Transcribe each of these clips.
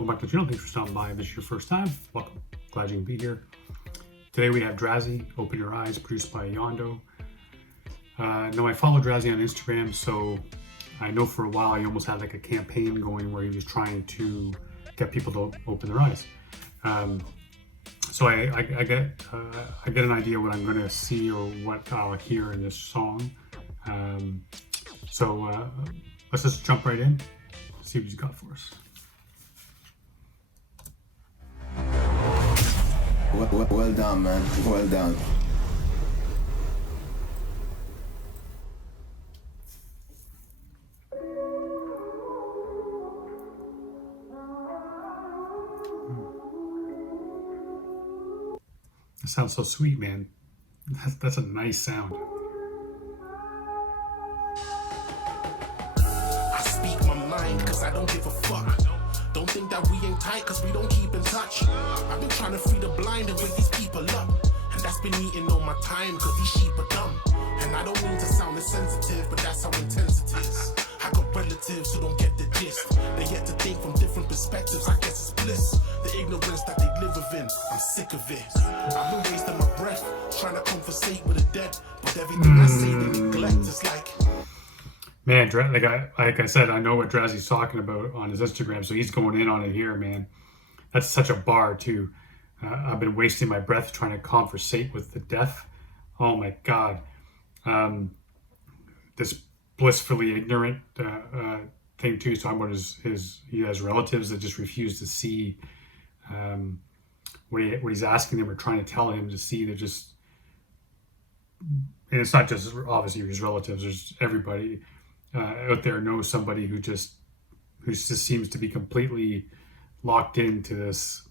Welcome back to the channel. Thanks for stopping by. If this is your first time, welcome. Glad you can be here. Today we have Drazzy, Open Your Eyes, produced by Yondo. Now I follow Drazzy on Instagram, so I know for a while he almost had like a campaign going where he was trying to get people to open their eyes. So I get an idea what I'm going to see or what I'll hear in this song. Let's just jump right in, see what he's got for us. Well done, man. Well done. It sounds so sweet, man. That's a nice sound. I speak my mind cause I don't give a fuck. Don't think that we ain't tight cause we don't keep in touch. I've been trying to free the blind and wake these people up. And that's been eating all my time cause these sheep are dumb. And I don't mean to sound insensitive, but that's how intense it is. I got relatives who don't get the gist. They get to think from different perspectives, I guess it's bliss. The ignorance that they live within, I'm sick of it. I've been wasting my breath, trying to conversate with the dead. But everything I say they neglect is like... Man, like I said, I know what Drazzy's talking about on his Instagram, so he's going in on it here, man. That's such a bar, too. I've been wasting my breath trying to conversate with the deaf. Oh, my God. This blissfully ignorant thing, too. He's talking about he has relatives that just refuse to see what he's asking them or trying to tell him to see. They're just... And it's not just, obviously, his relatives. There's everybody out there knows somebody who just seems to be completely locked into this.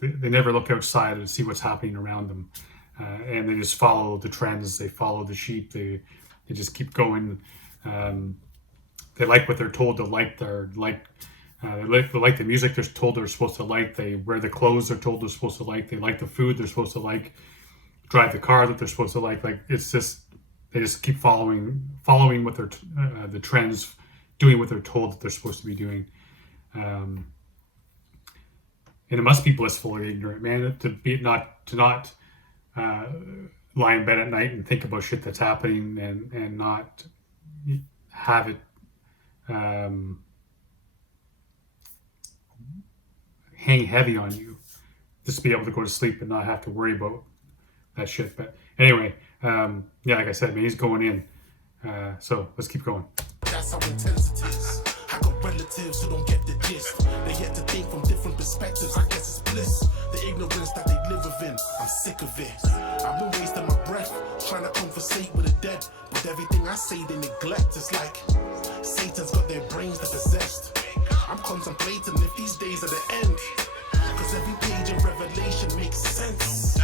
They never look outside and see what's happening around them, and they just follow the trends. They follow the sheep. They just keep going. They like what they're told to like. They like the music they're told they're supposed to like. They wear the clothes they're told they're supposed to like. They like the food they're supposed to like. Drive the car that they're supposed to like. Like, it's just, they just keep following what they're the trends, doing what they're told that they're supposed to be doing. And it must be blissfully ignorant, man, to not lie in bed at night and think about shit that's happening and not have it hang heavy on you. Just to be able to go to sleep and not have to worry about that shit. But anyway, yeah, like I said, man, he's going in. So let's keep going. That's how intense it is. I got relatives who don't get the gist. They get to think from different perspectives, I guess it's bliss. The ignorance that they live within, I'm sick of it. I've been wasting my breath, trying to conversate with the dead. But everything I say they neglect. It's like Satan's got their brains they're possessed. I'm contemplating if these days are the end, cause every page in Revelation makes sense.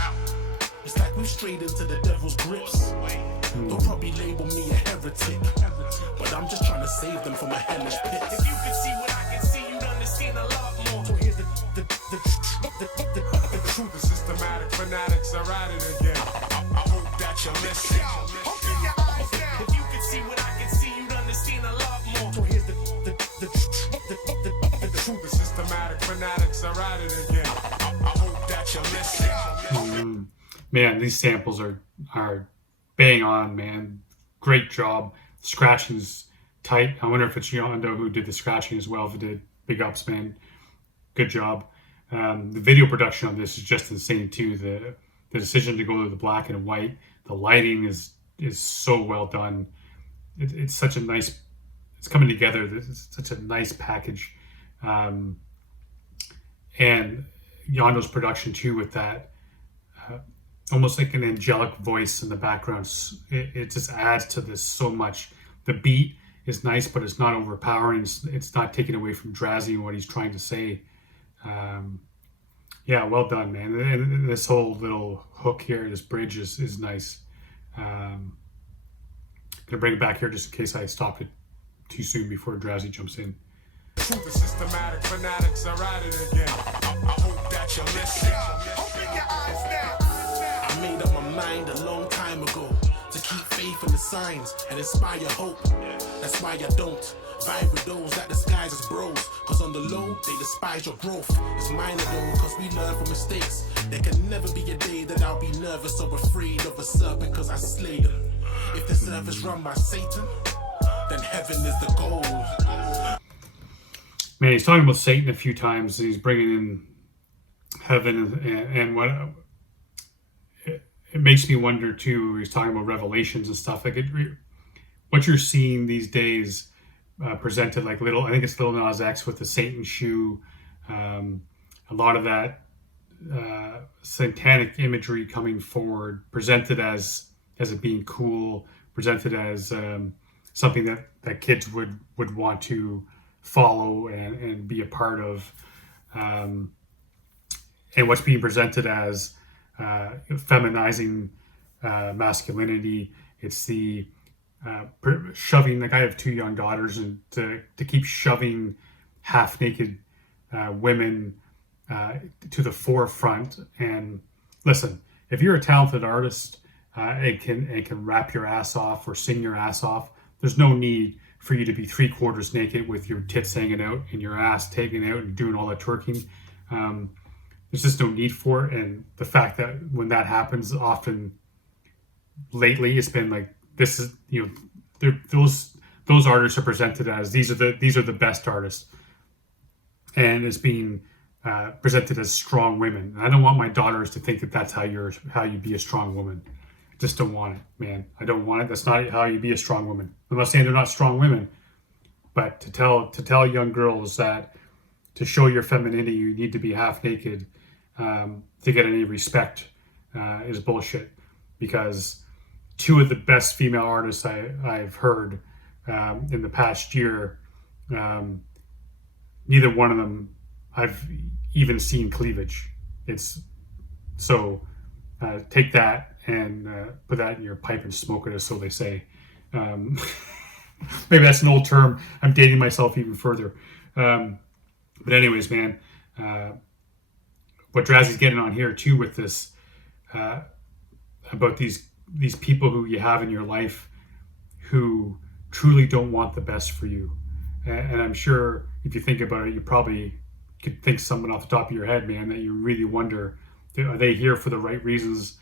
It's like we've strayed into the devil's grips. They'll probably label me a heretic, but I'm just trying to save them from a hellish pit. If you could see what I can see, you'd understand a lot more. So here's the truth. The systematic fanatics are at it again. I hope that you're listening. Open your eyes now. If you could see what I can see, you'd understand a lot more. So here's the truth. The systematic fanatics are at it again. I hope that you're listening. Man, these samples are bang on, man. Great job. Scratching's tight. I wonder if it's Yondo who did the scratching as well. If it did, big ups, man. Good job. The video production on this is just insane too. The decision to go to the black and white. The lighting is so well done. It's such a nice. It's coming together. It's such a nice package. And Yondo's production too, with that. Almost like an angelic voice in the background. It just adds to this so much. The beat is nice, but it's not overpowering. It's not taking away from Drazzy and what he's trying to say. Yeah, well done, man. And this whole little hook here, this bridge is nice. Gonna bring it back here just in case I stopped it too soon before Drazzy jumps in. The systematic fanatics are at it again. I hope that you're listening. Open your eyes now. I made up my mind a long time ago to keep faith faith in the signs and inspire hope. That's why I don't vibe with those that disguise as bros. Cause on the low, they despise your growth. It's minor though, cause we learn from mistakes. There can never be a day that I'll be nervous or afraid of a serpent cause I slay them. If this earth is run by Satan, then heaven is the goal. Man, he's talking about Satan a few times. He's bringing in heaven and what it makes me wonder too. He's talking about revelations and stuff like what you're seeing these days presented like I think it's Lil Nas X with the Satan shoe. A lot of that satanic imagery coming forward, presented as it being cool, presented as something that kids would want to follow and be a part of, and what's being presented as feminizing masculinity. It's the shoving, like I have 2 young daughters, and to keep shoving half naked women to the forefront. And listen, if you're a talented artist and can rap your ass off or sing your ass off, there's no need for you to be 3/4 naked with your tits hanging out and your ass taken out and doing all that twerking. There's just no need for it. And the fact that when that happens, often lately it's been like, this is, those artists are presented as these are the best artists, and it's being presented as strong women. And I don't want my daughters to think that that's how you be a strong woman. Just don't want it, man. I don't want it. That's not how you be a strong woman. I'm not saying they're not strong women, but to tell young girls that to show your femininity you need to be half naked to get any respect is bullshit. Because 2 of the best female artists I've heard in the past year, neither one of them I've even seen cleavage. It's so take that and put that in your pipe and smoke it, as so they say. Maybe that's an old term. I'm dating myself even further. But anyways, man, what Drazzy's getting on here too with this about these people who you have in your life who truly don't want the best for you. And I'm sure if you think about it, you probably could think someone off the top of your head, man, that you really wonder, are they here for the right reasons?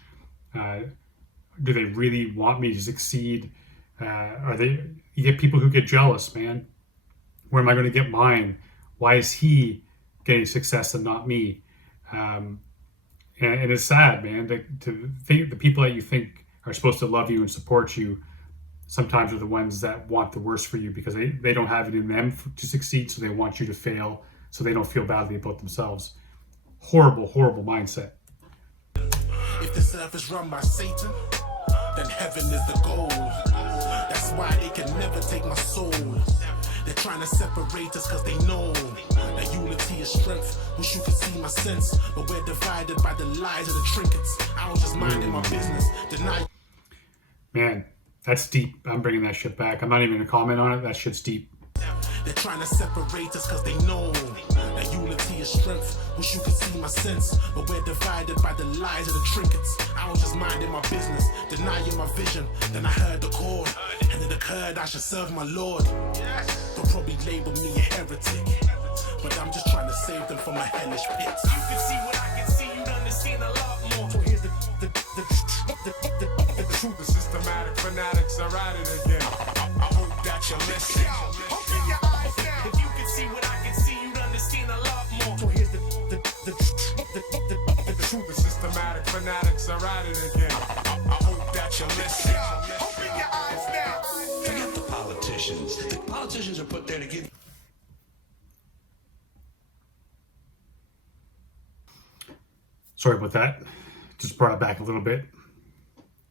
Do they really want me to succeed? You get people who get jealous, man. Where am I going to get mine? Why is he getting success and not me? And it's sad, man, to think the people that you think are supposed to love you and support you sometimes are the ones that want the worst for you, because they don't have it in them to succeed, so they want you to fail so they don't feel badly about themselves. Horrible, horrible mindset. If this earth is run by Satan, then heaven is the goal. That's why they can never take my soul. They're trying to separate us cause they know that unity is strength. Wish you could see my sense, but we're divided by the lies of the trinkets. I was just minding my business. Deny. Man, that's deep. I'm bringing that shit back. I'm not even gonna comment on it. That shit's deep. They're trying to separate us cause they know that unity is strength. Wish you could see my sense, but we're divided by the lies of the trinkets. I was just minding my business, denying my vision. Then I heard the chord, and it occurred I should serve my Lord. They'll probably label me a heretic, but I'm just trying to save them from a hellish pit. You can see what I can see, you'd understand a lot more. So here's the truth. The systematic fanatics are at it again. I hope that you listen. Open your eyes now. If you can see what I can see, you'd understand a lot more. So here's the truth. The systematic fanatics are at it again. I hope that you listen. Open your eyes now. Forget the politicians. The politicians are put there to give. Sorry about that. Just brought it back a little bit.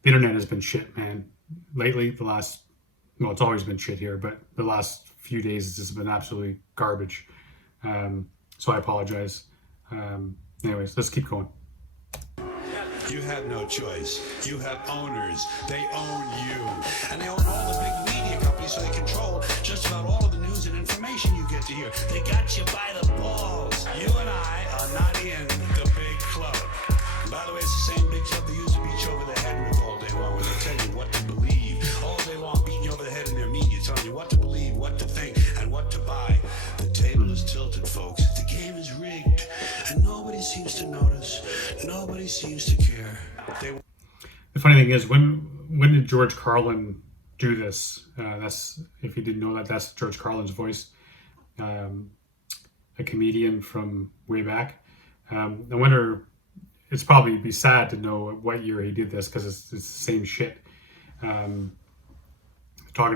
The internet has been shit, man. Lately, it's always been shit here, but the last few days it's just been absolutely garbage. So I apologize. Anyways, let's keep going. You have no choice. You have owners. They own you. And they own all the big media companies, so they control just about all of the news and information you get to hear. They got you by the balls. You and I are not in the big club. By the way, it's the same big club they used to beat you over the head with all day long when they tell you what to believe seems to notice. Nobody seems to care. The funny thing is, when did George Carlin do this? That's, if you didn't know that, that's George Carlin's voice, a comedian from way back. I wonder, it's probably be sad to know what year he did this, because it's the same shit. Talking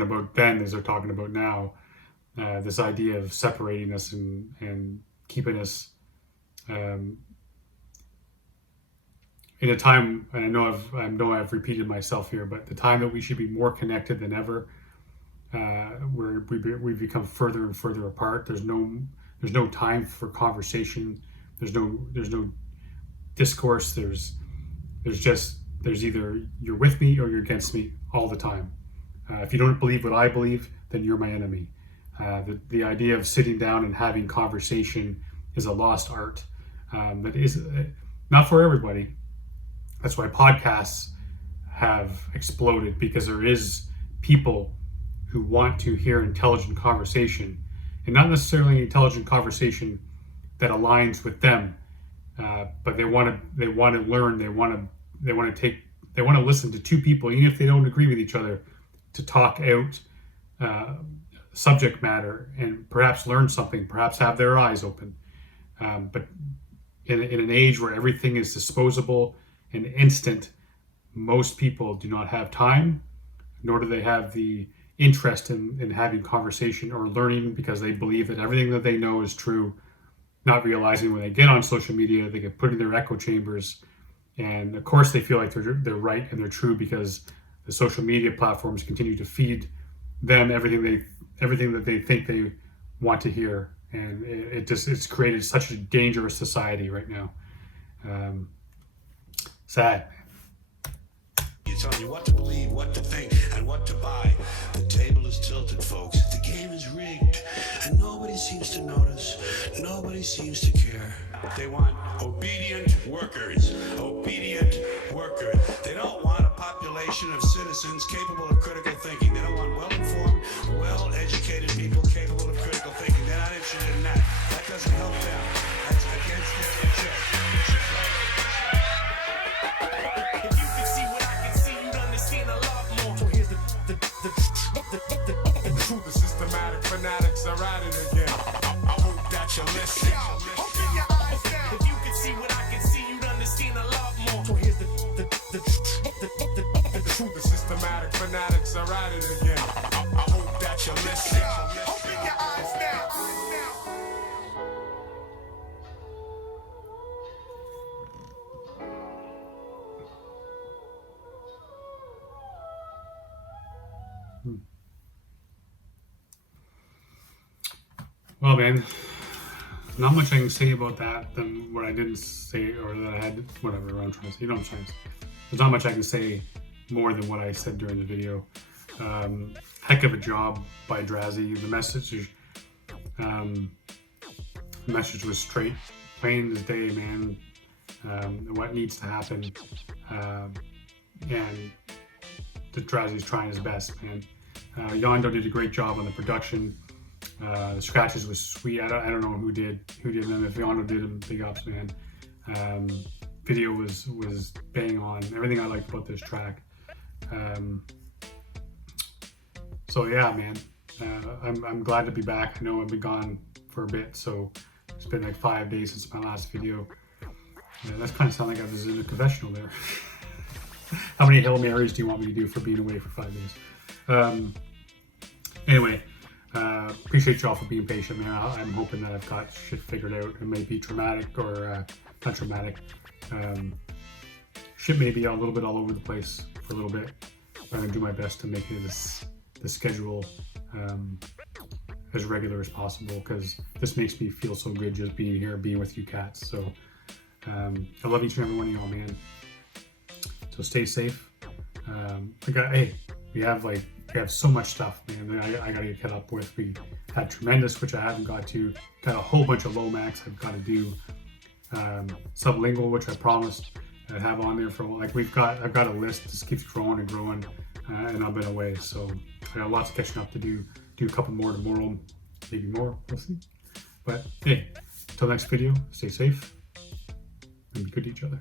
about then as they're talking about now, this idea of separating us and keeping us in a time, and I know I've repeated myself here, but the time that we should be more connected than ever, where we've become further and further apart. There's no time for conversation. There's no discourse. There's either you're with me or you're against me all the time. If you don't believe what I believe, then you're my enemy. The idea of sitting down and having conversation is a lost art. That is not for everybody. That's why podcasts have exploded, because there is people who want to hear intelligent conversation, and not necessarily intelligent conversation that aligns with them, but they want to learn. They want to listen to two people, even if they don't agree with each other, to talk out subject matter and perhaps learn something, perhaps have their eyes open. But in an age where everything is disposable and instant, most people do not have time, nor do they have the interest in having conversation or learning, because they believe that everything that they know is true, not realizing when they get on social media, they get put in their echo chambers. And of course they feel like they're right and they're true, because the social media platforms continue to feed them everything that they think they want to hear. And it's created such a dangerous society right now. Sad. It's telling you what to believe, what to think, and what to buy. The table is tilted, folks. The game is rigged, and nobody seems to notice. Nobody seems to care. They want obedient workers. Obedient workers. They don't want a population of citizens capable of critical thinking. They don't want well-informed, well-educated people capable of critical thinking. They're not interested in that. That doesn't help them. That's against their interest. If you could see what I can see, you'd understand a lot more. So here's the truth. The systematic fanatics are at it again. I hope that you listen. Open your eyes now. If you could see what I can see, you'd understand a lot more. So here's the truth. The systematic fanatics are at it again. I hope that you listen. Open your eyes now. Well, man, not much I can say about that than what I didn't say, or that I had, whatever I'm trying to say. You know what I'm trying to say. There's not much I can say more than what I said during the video. Heck of a job by Drazzy. The message was straight, plain as day, man. What needs to happen, and Drazzy's trying his best, man. Yondo did a great job on the production. The scratches was sweet. I don't know who did them. If Yondo did them, big ups, man. Video was bang on. Everything I liked about this track. So yeah, man. I'm glad to be back. I know I've been gone for a bit, so it's been like 5 days since my last video. That's kind of sound like I was in a confessional there. How many Hail Marys do you want me to do for being away for 5 days? Anyway, appreciate y'all for being patient, man. I'm hoping that I've got shit figured out. It may be traumatic or not traumatic. Shit may be a little bit all over the place for a little bit. I'm gonna do my best to make it the schedule as regular as possible, because this makes me feel so good just being here, being with you cats. So I love each and every one of y'all, man. So stay safe. We have so much stuff, man. I gotta get caught up with. We had Tremendous, which I haven't got to. Got a whole bunch of Lomax I've got to do. Sublingual, which I promised I'd have on there for like I've got a list. Just keeps growing and growing, and I've been away, so I got lots of catching up to do. Do a couple more tomorrow, maybe more. We'll see. But hey, until next video, stay safe. and be good to each other.